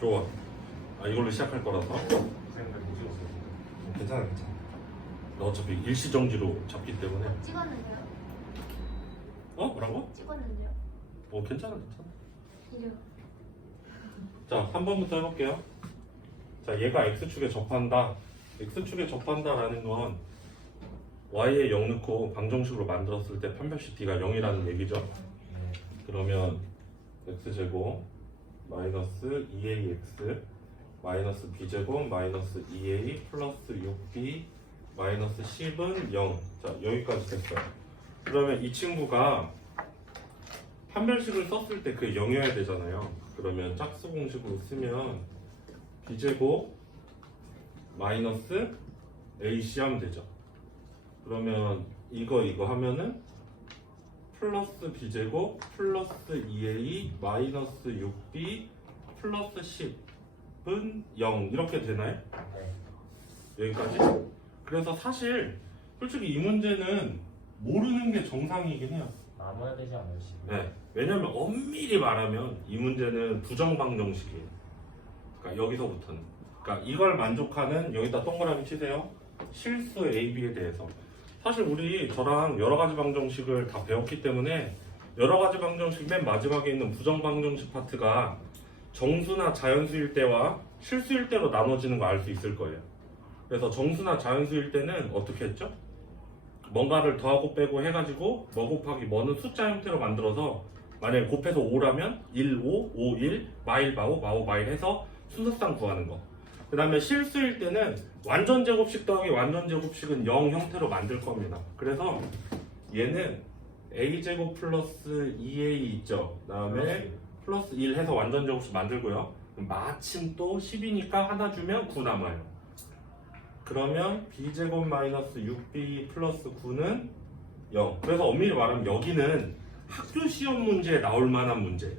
좋아. 아, 이걸로 시작할 거라서. 생각이 못 찍었어요. 괜찮아, 괜찮아. 너 어차피 일시정지로 잡기 때문에. 찍었는데요? 어? 뭐라고? 찍었는데요? 괜찮아, 괜찮아. 이래요. 자, 한 번부터 해볼게요. 자, 얘가 X축에 접한다. X축에 접한다라는 건 Y에 0 넣고 방정식으로 만들었을 때 판별식 D가 0이라는 얘기죠. 네. 그러면 X제곱 마이너스 2AX 마이너스 B제곱 마이너스 2A 플러스 6B 마이너스 10은 0. 자, 여기까지 됐어요. 그러면 이 친구가 판별식을 썼을 때 그게 0이어야 되잖아요. 그러면 짝수 공식으로 쓰면 B제곱 마이너스 AC 하면 되죠. 그러면 이거 하면은 플러스 B제곱 플러스 2A 마이너스 6B 플러스 10은 0 이렇게 되나요? 네. 여기까지? 그래서 사실 솔직히 이 문제는 모르는 게 정상이긴 해요. 나눠야 되지 않아요, 지금? 네. 왜냐면 엄밀히 말하면 이 문제는 부정방정식이에요. 그러니까 여기서부터는. 그러니까 이걸 만족하는 여기다 동그라미 치세요. 실수 A, B에 대해서. 사실 우리 저랑 여러 가지 방정식을 다 배웠기 때문에 여러 가지 방정식 맨 마지막에 있는 부정방정식 파트가 정수나 자연수일 때와 실수일 때로 나눠지는 거 알 수 있을 거예요. 그래서 정수나 자연수일 때는 어떻게 했죠? 뭔가를 더하고 빼고 해가지고 뭐 곱하기 뭐는 숫자 형태로 만들어서 만약에 곱해서 5라면 1, 5, 5, 1, 마일, 마오, 마오, 마일 해서 순서상 구하는 거. 그 다음에 실수일 때는 완전 제곱식 더하기 완전 제곱식은 0 형태로 만들 겁니다. 그래서 얘는 a제곱 플러스 2a 있죠. 그 다음에 플러스 1 해서 완전 제곱식 만들고요. 마침 또 10이니까 하나 주면 9 남아요. 그러면 b제곱 마이너스 6b 플러스 9는 0. 그래서 엄밀히 말하면 여기는 학교 시험 문제에 나올 만한 문제예요.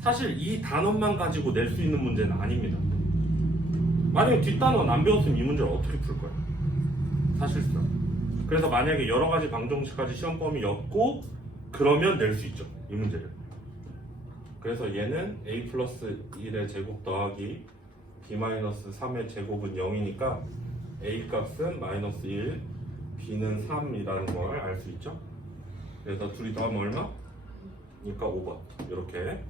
사실 이 단원만 가지고 낼 수 있는 문제는 아닙니다. 만약에 뒷단원 안 배웠으면 이 문제를 어떻게 풀 거야? 사실상. 그래서 만약에 여러 가지 방정식까지 시험 범위였고 그러면 낼 수 있죠. 이 문제를. 그래서 얘는 a 플러스 1의 제곱 더하기 b 마이너스 3의 제곱은 0이니까 a 값은 마이너스 1, b는 3이라는 걸 알 수 있죠. 그래서 둘이 더하면 얼마? 그러니까 5번. 이렇게.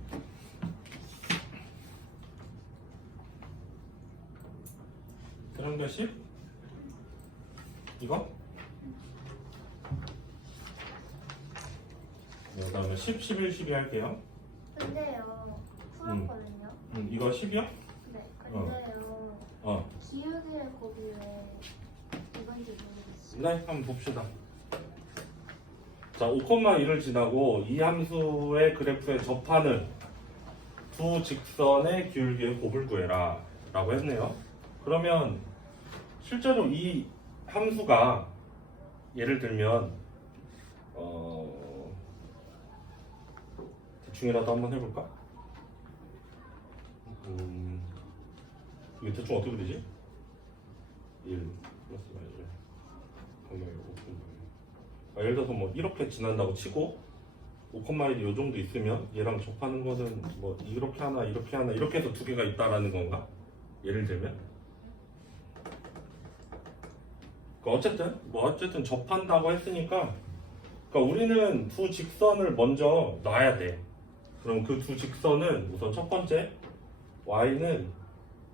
그런것이 이거? 그 다음에 10, 11, 12 할게요. 근데요, 풀었거든요. 이거 10이야? 네, 근데요, 기울기의 곱이 왜 이건지 모르겠어요. 네, 한번 봅시다. 자, 5,1을 지나고 이 함수의 그래프에 접하는 두 직선의 기울기의 곱을 구해라 라고 했네요. 그러면 실제로 이 함수가 예를 들면 대충이라도 한번 해볼까? 이게 대충 어떻게 되지? 1 플러스 마이너스 방향이 5,1 예를 들어서 뭐 이렇게 지난다고 치고 5,1이 요 정도 있으면 얘랑 접하는 거는 뭐 이렇게 하나 이렇게 해서 두 개가 있다라는 건가? 예를 들면 어쨌든 접한다고 했으니까 그러니까 우리는 두 직선을 먼저 놔야 돼. 그럼 그 두 직선은 우선 첫 번째 y는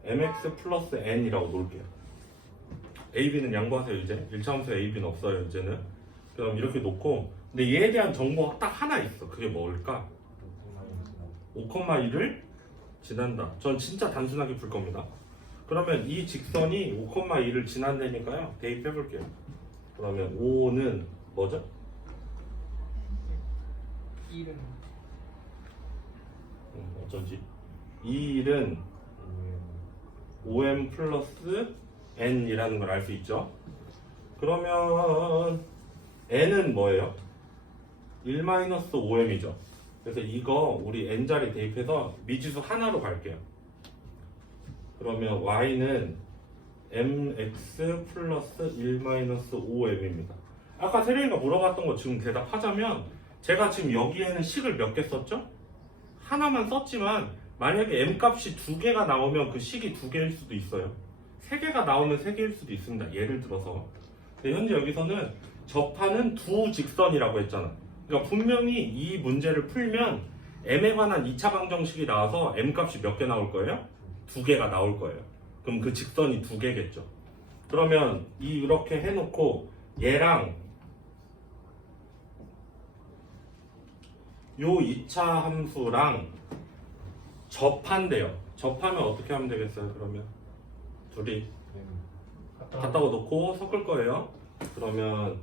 mx 플러스 n이라고 놓을게요. ab는 양보하세요. 이제 1차 함수 ab는 없어요. 이제는. 그럼 이렇게 놓고 근데 얘에 대한 정보가 딱 하나 있어. 그게 뭘까? 5,1을 지난다. 전 진짜 단순하게 풀 겁니다. 그러면 이 직선이 5,1을 지난다니까요. 대입해볼게요. 그러면 5는 뭐죠? 1은 어쩐지 2일은 5m 플러스 n이라는 걸 알 수 있죠. 그러면 n은 뭐예요? 1-5m이죠. 그래서 이거 우리 n자리 대입해서 미지수 하나로 갈게요. 그러면 y는 mx 플러스 1-5m입니다. 아까 세령이가 물어봤던 거 지금 대답하자면 제가 지금 여기에는 식을 몇 개 썼죠? 하나만 썼지만 만약에 m 값이 2개가 나오면 그 식이 2개일 수도 있어요. 3개가 나오면 3개일 수도 있습니다. 예를 들어서. 근데 현재 여기서는 접하는 두 직선이라고 했잖아. 그러니까 분명히 이 문제를 풀면 m에 관한 2차 방정식이 나와서 m 값이 몇 개 나올 거예요? 2개가 나올 거예요. 그럼 그 직선이 2개겠죠. 그러면 이렇게 해놓고 얘랑 요 2차 함수랑 접한대요. 접하면 어떻게 하면 되겠어요? 그러면 둘이 갖다가 놓고 섞을 거예요. 그러면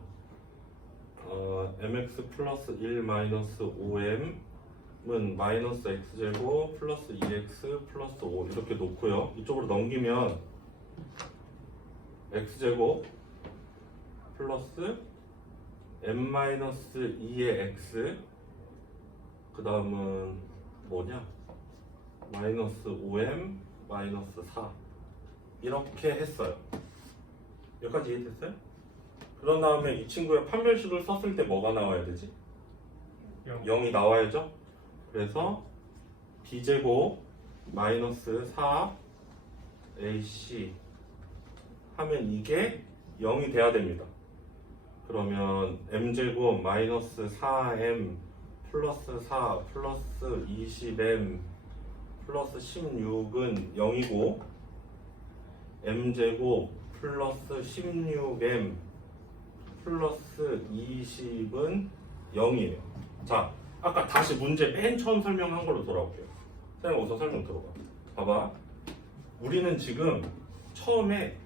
mx 플러스 1 마이너스 5m은 마이너스 x제곱 플러스 2x 플러스 5 이렇게 놓고요. 이쪽으로 넘기면 x제곱 플러스 m 마이너스 2의 x 그 다음은 뭐냐? 마이너스 5m 마이너스 4 이렇게 했어요. 여기까지 이해됐어요? 그런 다음에 이 친구의 판별식을 썼을 때 뭐가 나와야 되지? 0이 나와야죠? 그래서 b제곱 마이너스 4 ac 하면 이게 0이 돼야 됩니다. 그러면 m제곱 마이너스 4m 플러스 4 플러스 20m 플러스 16은 0이고 m제곱 플러스 16m 플러스 20은 0이에요. 자, 아까 다시 문제 맨 처음 설명한 걸로 돌아올게요. 선생님 어서 설명 들어봐. 봐봐. 우리는 지금 처음에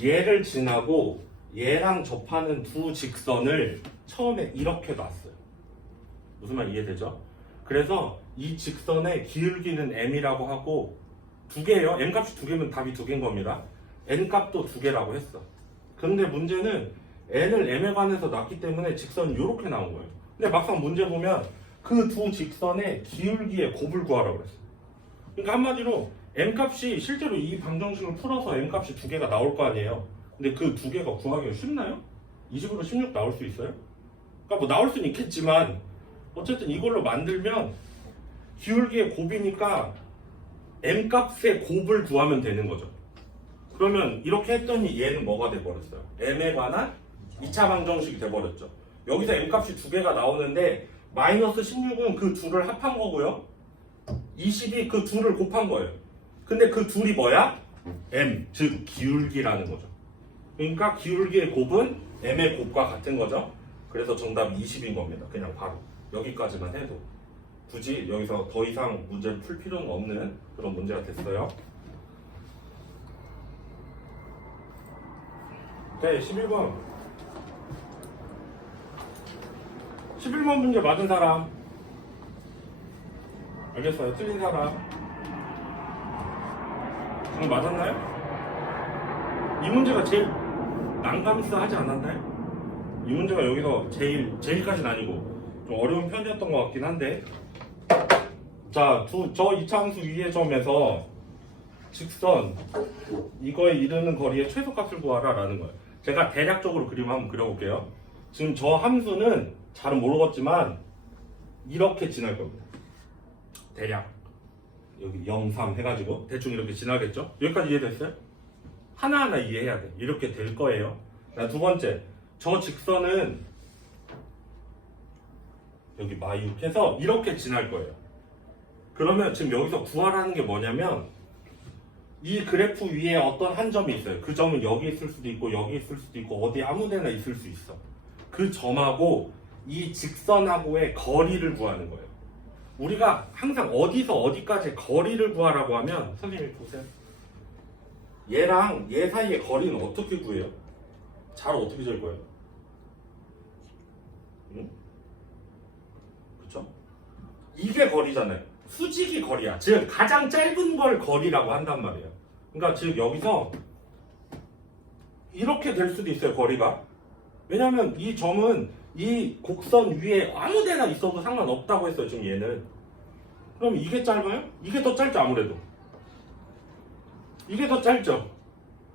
얘를 지나고 얘랑 접하는 두 직선을 처음에 이렇게 놨어요. 무슨 말 이해되죠? 그래서 이 직선의 기울기는 m이라고 하고 2개예요. m 값이 2개면 답이 2개인 겁니다. n 값도 2개라고 했어. 근데 문제는 n을 m에 관해서 놨기 때문에 직선이 이렇게 나온 거예요. 근데 막상 문제 보면 그 두 직선의 기울기의 곱을 구하라고 그랬어. 그러니까 한마디로 m 값이 실제로 이 방정식을 풀어서 m 값이 2개가 나올 거 아니에요. 근데 그 2개가 구하기가 쉽나요? 20으로 16 나올 수 있어요? 그러니까 뭐 나올 수는 있겠지만 어쨌든 이걸로 만들면 기울기의 곱이니까 m 값의 곱을 구하면 되는 거죠. 그러면 이렇게 했더니 얘는 뭐가 돼버렸어요? m에 관한 2차 방정식이 돼버렸죠. 여기서 m 값이 2개가 나오는데 마이너스 16은 그 둘을 합한 거고요. 20이 그 둘을 곱한 거예요. 근데 그 둘이 뭐야? m, 즉 기울기라는 거죠. 그러니까 기울기의 곱은 m의 곱과 같은 거죠. 그래서 정답이 20인 겁니다. 그냥 바로 여기까지만 해도 굳이 여기서 더 이상 문제를 풀 필요는 없는 그런 문제가 됐어요. 네, 11번 11번 문제 맞은 사람 알겠어요? 틀린 사람 지금 맞았나요? 이 문제가 제일 난감스하지 않았나요? 이 문제가 여기서 제일까지는 아니고 좀 어려운 편이었던 것 같긴 한데 자, 저 2차 함수 위의 점에서 직선 이거에 이르는 거리의 최소값을 구하라 라는 거예요. 제가 대략적으로 그림 한번 그려볼게요. 지금 저 함수는 잘은 모르겠지만 이렇게 지날 겁니다. 대략 여기 0, 3 해가지고 대충 이렇게 지나겠죠? 여기까지 이해됐어요? 하나하나 이해해야 돼. 이렇게 될 거예요. 두 번째, 저 직선은 여기 마이육해서 이렇게 지날 거예요. 그러면 지금 여기서 구하라는 게 뭐냐면 이 그래프 위에 어떤 한 점이 있어요. 그 점은 여기 있을 수도 있고 여기 있을 수도 있고 어디 아무데나 있을 수 있어. 그 점하고 이 직선하고의 거리를 구하는 거예요. 우리가 항상 어디서 어디까지 거리를 구하라고 하면 선생님이 보세요. 얘랑 얘 사이의 거리는 어떻게 구해요? 잘 어떻게 잴 거예요? 응? 그쵸? 이게 거리잖아요. 수직이 거리야. 즉 가장 짧은 걸 거리라고 한단 말이에요. 그러니까 즉 여기서 이렇게 될 수도 있어요. 거리가. 왜냐하면 이 점은 이 곡선 위에 아무 데나 있어도 상관없다고 했어요. 지금 얘는. 그럼 이게 짧아요? 이게 더 짧죠. 아무래도. 이게 더 짧죠.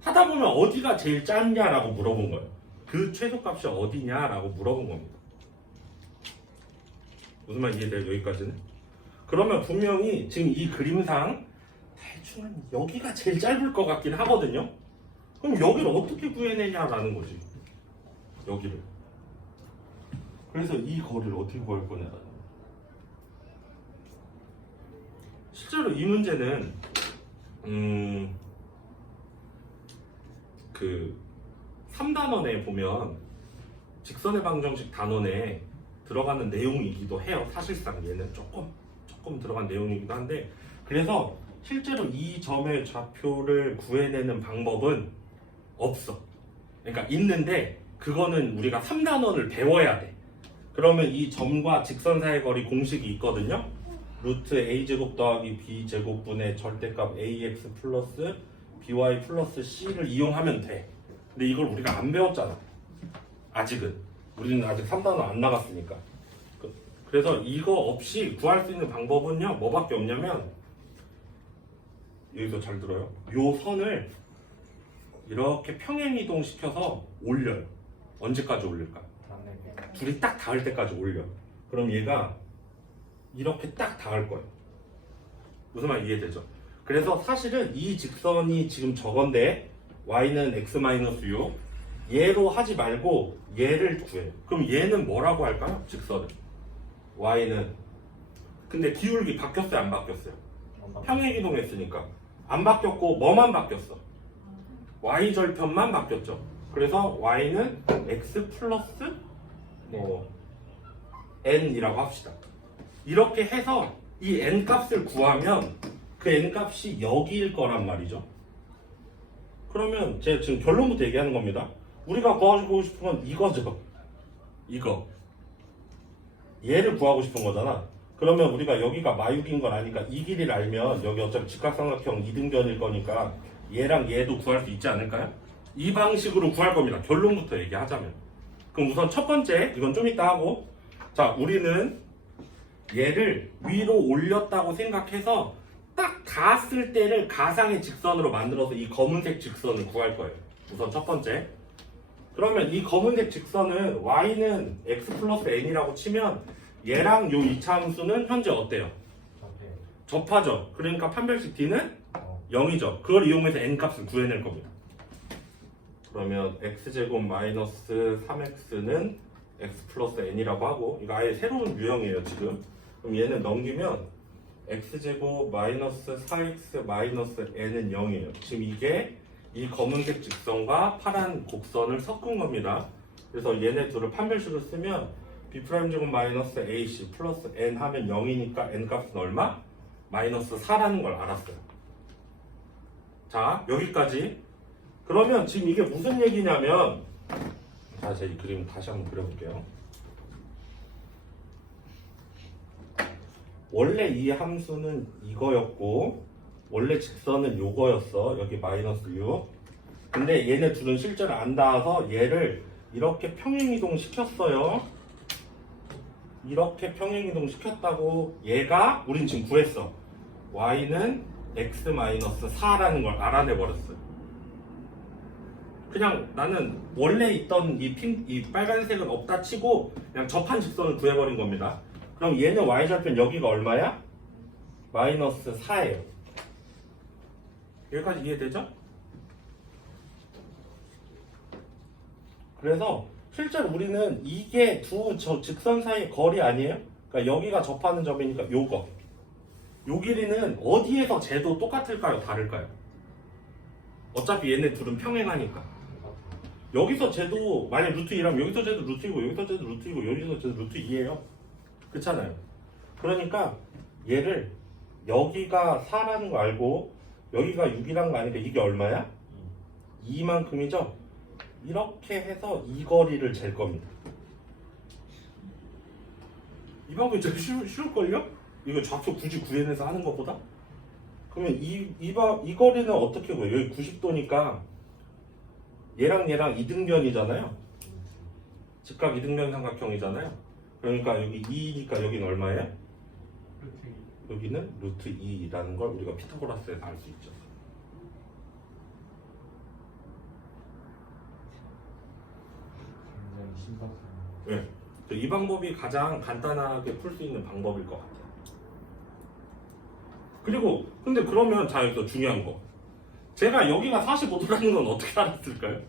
하다 보면 어디가 제일 짧냐라고 물어본 거예요. 그 최소값이 어디냐라고 물어본 겁니다. 무슨 말 이해돼요? 여기까지는? 그러면 분명히 지금 이 그림상 대충 여기가 제일 짧을 것 같긴 하거든요. 그럼 여기를 어떻게 구해내냐라는 거지. 여기를. 그래서 이 거리를 어떻게 구할 거냐라는 거야. 실제로 이 문제는 그 3단원에 보면 직선의 방정식 단원에 들어가는 내용이기도 해요. 사실상 얘는 조금 들어간 내용이기도 한데, 그래서 실제로 이 점의 좌표를 구해내는 방법은 없어. 그러니까 있는데 그거는 우리가 3단원을 배워야 돼. 그러면 이 점과 직선 사이의 거리 공식이 있거든요. 루트 a제곱 더하기 b제곱분의 절대값 ax 플러스 by 플러스 c를 이용하면 돼. 근데 이걸 우리가 안 배웠잖아. 아직은. 우리는 아직 3단원 안 나갔으니까. 그래서 이거 없이 구할 수 있는 방법은요, 뭐밖에 없냐면, 여기서 잘 들어요. 요 선을 이렇게 평행이동 시켜서 올려요. 언제까지 올릴까? 둘이 딱 닿을 때까지 올려. 그럼 얘가 이렇게 딱 닿을 거예요. 무슨 말 이해되죠? 그래서 사실은 이 직선이 지금 저건데 y는 x-u, 얘로 하지 말고 얘를 구해요. 그럼 얘는 뭐라고 할까요? 직선을. y는. 근데 기울기 바뀌었어요? 안 바뀌었어요? 평행이동했으니까. 안 바뀌었고 뭐만 바뀌었어? y절편만 바뀌었죠. 그래서 y는 x 플러스 n이라고 합시다. 이렇게 해서 이 n 값을 구하면 그 n 값이 여기일 거란 말이죠. 그러면 제가 지금 결론부터 얘기하는 겁니다. 우리가 구하고 싶은 건 이거죠. 이거. 얘를 구하고 싶은 거잖아. 그러면 우리가 여기가 마육인 걸 아니까 이 길이를 알면 여기 어차피 직각삼각형 이등변일 거니까 얘랑 얘도 구할 수 있지 않을까요? 이 방식으로 구할 겁니다. 결론부터 얘기하자면. 그럼 우선 첫 번째, 이건 좀 이따 하고, 자, 우리는 얘를 위로 올렸다고 생각해서 딱 닿았을 때를 가상의 직선으로 만들어서 이 검은색 직선을 구할 거예요. 우선 첫 번째. 그러면 이 검은색 직선은 y는 x 플러스 n이라고 치면 얘랑 요 이차 함수는 현재 어때요? 접하죠. 그러니까 판별식 d는 0이죠. 그걸 이용해서 n 값을 구해낼 겁니다. 그러면 x제곱 마이너스 3x는 x 플러스 n이라고 하고, 이거 아예 새로운 유형이에요 지금. 그럼 얘는 넘기면 x제곱 마이너스 4x 마이너스 n은 0이에요. 지금 이게 이 검은색 직선과 파란 곡선을 섞은 겁니다. 그래서 얘네 둘을 판별식으로 쓰면 b'제곱 마이너스 ac 플러스 n 하면 0이니까 n 값은 얼마? 마이너스 4라는 걸 알았어요. 자, 여기까지. 그러면 지금 이게 무슨 얘기냐면, 자, 제가 이 그림 다시 한번 그려볼게요. 원래 이 함수는 이거였고 원래 직선은 요거였어. 여기 마이너스 6. 근데 얘네 둘은 실제로 안 닿아서 얘를 이렇게 평행이동 시켰어요. 이렇게 평행이동 시켰다고 얘가 우린 지금 구했어. y는 x-4라는 걸 알아내버렸어요. 그냥 나는 원래 있던 이 빨간색은 없다 치고 그냥 접한 직선을 구해버린 겁니다. 그럼 얘는 y절편 여기가 얼마야? 마이너스 4예요. 여기까지 이해되죠? 그래서 실제로 우리는 이게 두 직선 사이의 거리 아니에요? 그러니까 여기가 접하는 점이니까 요거. 요 길이는 어디에서 재도 똑같을까요? 다를까요? 어차피 얘네 둘은 평행하니까. 여기서 재도 만약 루트 2라면 여기서 재도 루트 2고 여기서 재도 루트 2고 여기서 재도 루트 2예요. 그렇잖아요. 그러니까 얘를 여기가 4라는 거 알고 여기가 6이란 거 아니까 이게 얼마야? 2만큼이죠? 이렇게 해서 이 거리를 잴 겁니다. 이 방법이 제일 쉬울걸요? 이거 좌표 굳이 구해내서 하는 것보다? 그러면 이 거리는 어떻게 구해요? 여기 90도니까 얘랑 이등변이잖아요. 직각 이등변 삼각형이잖아요. 그러니까 여기 2니까 여기는 얼마예요? 여기는 루트 2라는 걸 우리가 피타고라스에서 알 수 있죠. 굉장히 심각한. 네. 이 방법이 가장 간단하게 풀 수 있는 방법일 것 같아요. 그리고 근데 그러면 자 여기서 중요한 거. 제가 여기가 45도라는 건 어떻게 알았을까요?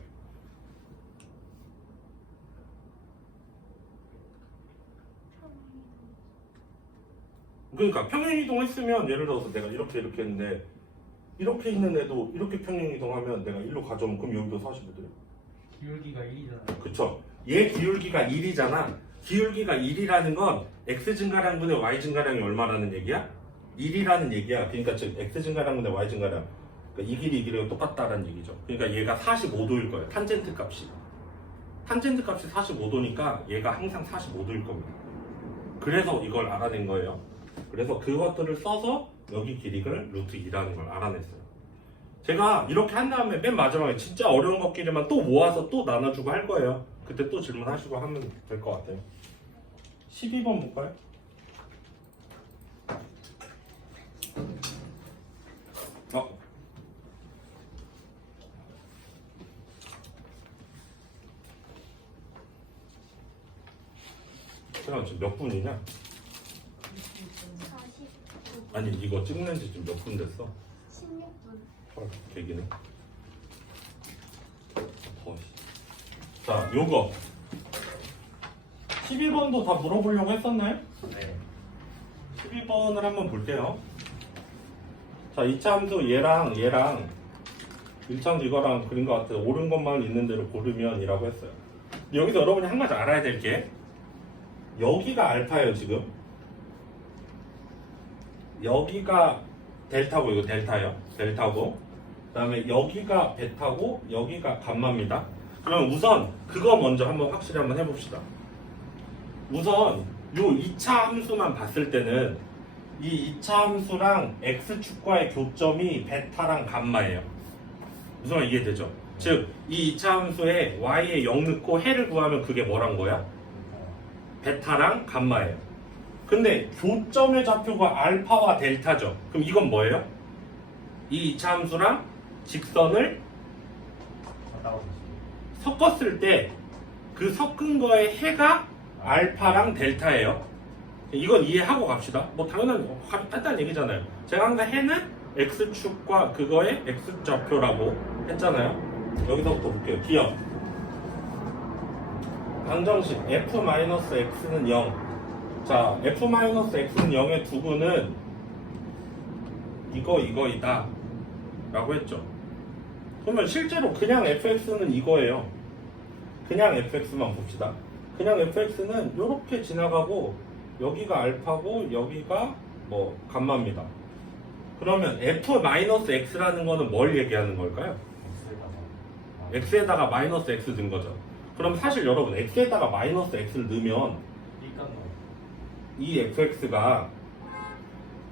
그러니까 평행이동 했으면 예를 들어서 내가 이렇게 했는데 이렇게 있는 애도 이렇게 평행이동하면 내가 일로 가져오면 그럼 여기도 45도예요. 기울기가 1이잖아요. 그쵸? 얘 기울기가 1이잖아. 기울기가 1이라는 건 x 증가량분의 y 증가량이 얼마라는 얘기야? 1이라는 얘기야. 그러니까 즉 x 증가량분의 y 증가량. 그러니까 이 길이 이 길이가 똑같다라는 얘기죠. 그러니까 얘가 45도일 거예요. 탄젠트 값이. 탄젠트 값이 45도니까 얘가 항상 45도일 겁니다. 그래서 이걸 알아낸 거예요. 그래서 그것들을 써서 여기 길이를 루트 2라는 걸 알아냈어요. 제가 이렇게 한 다음에 맨 마지막에 진짜 어려운 것끼리만 또 모아서 또 나눠주고 할 거예요. 그때 또 질문하시고 하면 될 것 같아요. 12번 볼까요? 제가 지금 몇 분이냐? 49, 아니 이거 찍는 지 지금 몇 분 됐어? 16분. 헐, 계기네. 자, 요거 12번도 다 물어보려고 했었나요? 네. 12번을 한번 볼게요. 자, 2차 함수 얘랑 1차 함수 이거랑 그린 것 같아요. 옳은 것만 있는 대로 고르면 이라고 했어요. 여기서 여러분이 한 가지 알아야 될 게 여기가 알파예요 지금. 여기가 델타고 이거 델타예요. 델타고 그 다음에 여기가 베타고 여기가 감마입니다. 그럼 우선 그거 먼저 한번 확실히 한번 해봅시다. 우선 요 2차 함수만 봤을 때는 이 2차 함수랑 x축과의 교점이 베타랑 감마예요. 무슨 말 이해되죠? 즉 이 2차 함수에 y에 0 넣고 해를 구하면 그게 뭐란 거야? 베타랑 감마예요. 근데 교점의 좌표가 알파와 델타죠. 그럼 이건 뭐예요? 이 2차 함수랑 직선을 맞다고 보시면. 섞었을 때 그 섞은 거의 해가 알파랑 델타예요. 이건 이해하고 갑시다. 뭐 당연한 간단한 얘기잖아요. 제가 항상 해는 x축과 그거의 x좌표라고 했잖아요. 여기서부터 볼게요. 기억. 방정식 f-x는 0. 자, f-x는 0의 두근은 이거이다 라고 했죠. 그러면 실제로 그냥 fx는 이거예요. 그냥 fx만 봅시다. 그냥 fx는 이렇게 지나가고 여기가 알파고 여기가 뭐 감마입니다. 그러면 f-x라는 거는 뭘 얘기하는 걸까요? x에다가 마이너스 x 든 거죠. 그럼 사실 여러분 x에다가 마이너스 x를 넣으면 이 fx가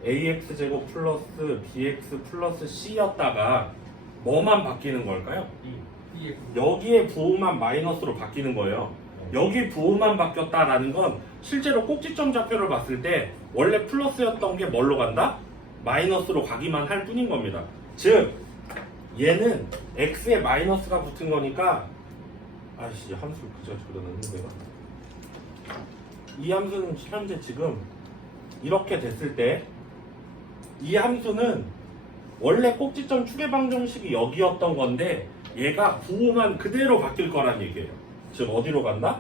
ax제곱 플러스 bx 플러스 c였다가 뭐만 바뀌는 걸까요? 여기에 부호만 마이너스로 바뀌는 거예요. 여기 부호만 바뀌었다라는 건 실제로 꼭지점 좌표를 봤을 때 원래 플러스였던 게 뭘로 간다? 마이너스로 가기만 할 뿐인 겁니다. 즉 얘는 x에 마이너스가 붙은 거니까 아이씨 함수를 그저 그려놨는데 내가 이 함수는 현재 지금 이렇게 됐을 때 이 함수는 원래 꼭지점 추계방정식이 여기였던 건데 얘가 부호만 그대로 바뀔 거란 얘기예요. 즉 어디로 간다?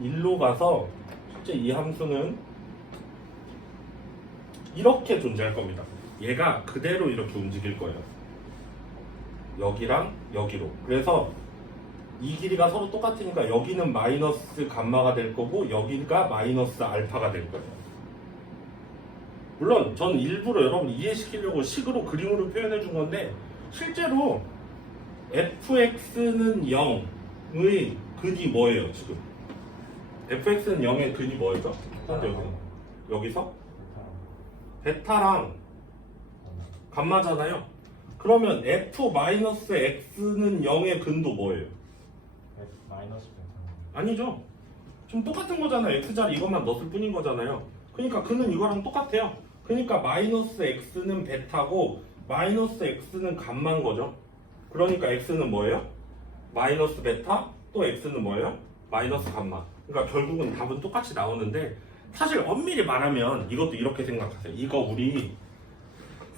1로 가서 실제 이 함수는 이렇게 존재할 겁니다. 얘가 그대로 이렇게 움직일 거예요. 여기랑 여기로. 그래서 이 길이가 서로 똑같으니까 여기는 마이너스 감마가 될 거고 여기가 마이너스 알파가 될 거예요. 물론 전 일부러 여러분 이해시키려고 식으로 그림으로 표현해 준 건데 실제로 fx는 0의 근이 뭐예요 지금? fx는 0의 근이 뭐예요? 여기서 베타랑 감마잖아요. 그러면 f-x는 0의 근도 뭐예요? 마이너스 아니죠. 지금 똑같은 거잖아요. x자리 이것만 넣었을 뿐인 거잖아요. 그러니까 그는 이거랑 똑같아요. 그러니까 마이너스 x는 베타고 마이너스 x는 감마인 거죠. 그러니까 x는 뭐예요? 마이너스 베타 또 x는 뭐예요? 마이너스 감마. 그러니까 결국은 답은 똑같이 나오는데 사실 엄밀히 말하면 이것도 이렇게 생각하세요. 이거 우리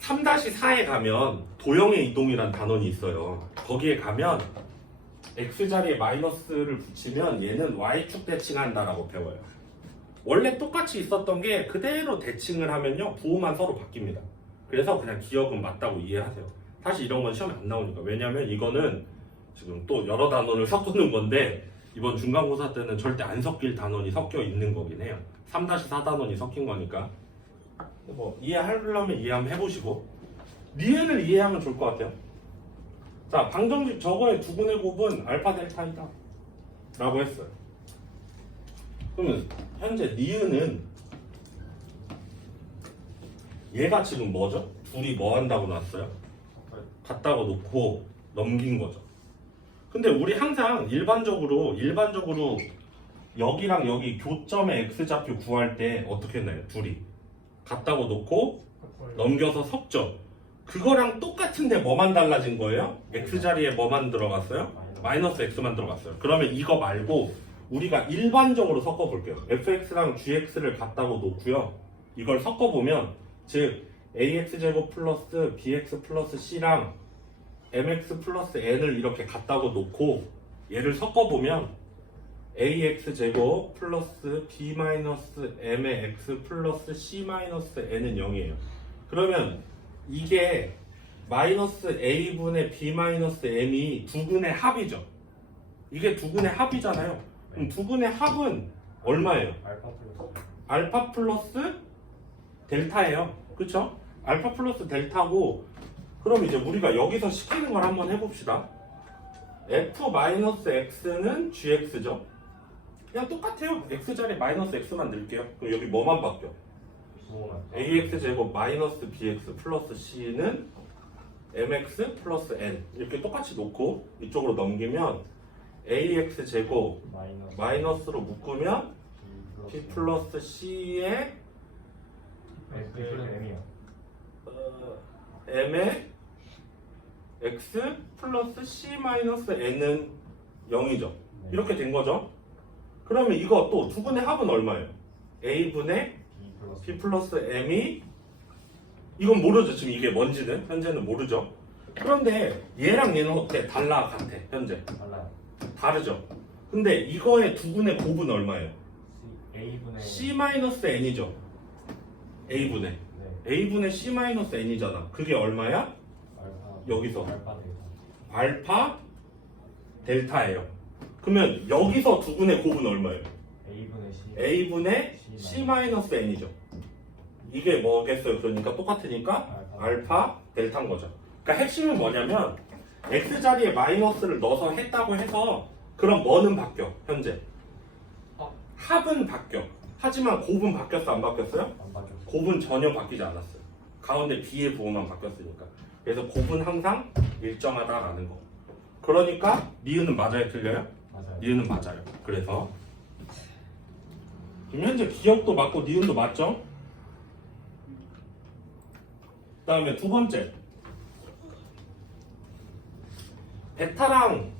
3-4에 가면 도형의 이동이란 단원이 있어요. 거기에 가면 x자리에 마이너스를 붙이면 얘는 y축 대칭한다라고 배워요. 원래 똑같이 있었던 게 그대로 대칭을 하면요 부호만 서로 바뀝니다. 그래서 그냥 기억은 맞다고 이해하세요. 사실 이런 건 시험에 안 나오니까. 왜냐면 이거는 지금 또 여러 단원을 섞는 건데 이번 중간고사 때는 절대 안 섞일 단원이 섞여 있는 거긴 해요. 3-4 단원이 섞인 거니까. 뭐 이해하려면 이해 한번 해보시고 니은을 이해하면 좋을 것 같아요. 자, 방정식 저거의 두분의 곱은 알파 델타이다 라고 했어요. 그러면 현재 니은은 얘가 지금 뭐죠? 둘이 뭐 한다고 놨어요? 같다고 놓고 넘긴 거죠. 근데 우리 항상 일반적으로 여기랑 여기 교점의 x좌표 구할 때 어떻게 했나요? 둘이 같다고 놓고 넘겨서 섞죠. 그거랑 똑같은데 뭐만 달라진 거예요? x자리에 뭐만 들어갔어요? 마이너스 x만 들어갔어요. 그러면 이거 말고 우리가 일반적으로 섞어볼게요. fx랑 gx를 같다고 놓고요. 이걸 섞어보면 즉 ax제곱 플러스 bx 플러스 c랑 mx 플러스 n을 이렇게 같다고 놓고 얘를 섞어보면 ax제곱 플러스 b 마이너스 m의 x 플러스 c 마이너스 n은 0이에요. 그러면 이게 마이너스 a분의 b 마이너스 m이 두근의 합이죠. 이게 두근의 합이잖아요. 그럼 두근의 합은 얼마예요? 알파 플러스 델타예요. 그쵸? 알파 플러스 델타고 그럼 이제 우리가 여기서 시키는 걸 한번 해봅시다. f 마이너스 x는 gx죠. 그냥 똑같아요. x자리에 마이너스 x만 넣을게요. 그럼 여기 뭐만 바뀌어? ax제곱 마이너스 bx 플러스 c는 mx 플러스 n 이렇게 똑같이 놓고 이쪽으로 넘기면 ax제곱 마이너스로 묶으면 b 플러스 c의 m의 x 플러스 c 마이너스 n은 0이죠. 이렇게 된 거죠. 그러면 이거 또 두분의 합은 얼마예요? a분의 b 플러스 m이 이건 모르죠. 지금 이게 뭔지는 현재는 모르죠. 그런데 얘랑 얘는 어때? 달라 같아 현재 다르죠. 근데 이거의 두분의 곱은 얼마예요? c 마이너스 n이죠. a분의 a분의 c 마이너스 n이잖아. 그게 얼마야? 여기서 알파 델타예요. 그러면 여기서 두분의 곱은 얼마예요? a분의 c 마이너스 n이죠. 이게 뭐겠어요? 그러니까 똑같으니까 알파 델타인 거죠. 그러니까 핵심은 뭐냐면 x자리에 마이너스를 넣어서 했다고 해서 그럼 뭐는 바뀌어 현재? 합은 바뀌어. 하지만 곱은 바뀌었어 안 바뀌었어요? 곱은 전혀 바뀌지 않았어요. 가운데 b의 부호만 바뀌었으니까. 그래서 곱은 항상 일정하다라는 거. 그러니까 니은은 맞아요 틀려요? 니은은 맞아요. 그래서 지금 현재 기억도 맞고 니은도 맞죠? 그 다음에 두 번째 베타랑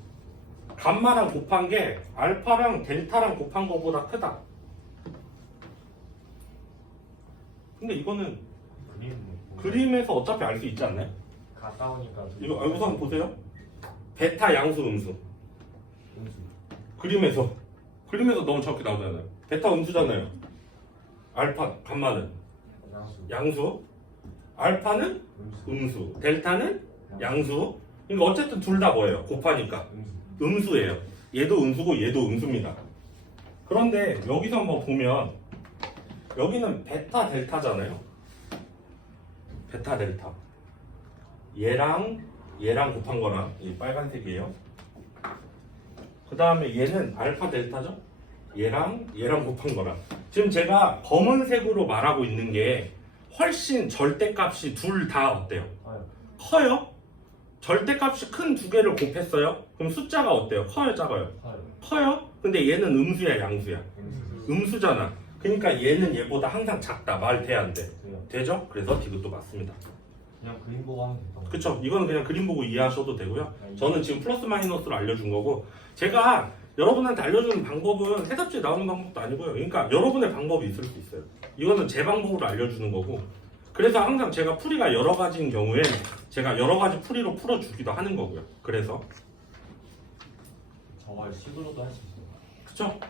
감마랑 곱한 게 알파랑 델타랑 곱한 거보다 크다. 근데 이거는 그림에서 어차피 알 수 있지 않나요? 가까우니까 이거 우선 보세요. 베타 양수 음수 그림에서 너무 정확히 나오잖아요. 베타 음수잖아요. 알파 감마는 양수 알파는 음수 델타는 양수. 그러니까 어쨌든 둘 다 뭐예요? 곱하니까 음수예요. 얘도 음수고 얘도 음수입니다. 그런데 여기서 한번 보면 여기는 베타 델타잖아요. 베타 델타 얘랑 곱한 거랑 이 빨간색이에요. 그 다음에 얘는 알파 델타죠. 얘랑 곱한 거랑. 지금 제가 검은색으로 말하고 있는 게 훨씬 절대값이 둘 다 어때요? 커요? 절대값이 큰 두 개를 곱했어요? 그럼 숫자가 어때요? 커요? 작아요? 커요? 근데 얘는 음수야 양수야? 음수잖아. 그러니까 얘는 얘보다 항상 작다. 말 돼 안 돼? 되죠? 그래서 디귿도 맞습니다. 그냥 그림 보고 하면 된다. 그쵸? 이거는 그냥 그림 보고 이해하셔도 되고요. 저는 지금 플러스 마이너스로 알려준 거고 제가 여러분한테 알려주는 방법은 해답지에 나오는 방법도 아니고요. 그러니까 여러분의 방법이 있을 수 있어요. 이거는 제 방법으로 알려주는 거고 그래서 항상 제가 풀이가 여러 가지인 경우에 제가 여러 가지 풀이로 풀어주기도 하는 거고요. 그래서 저걸 식으로도 할 수 있어요. 그쵸?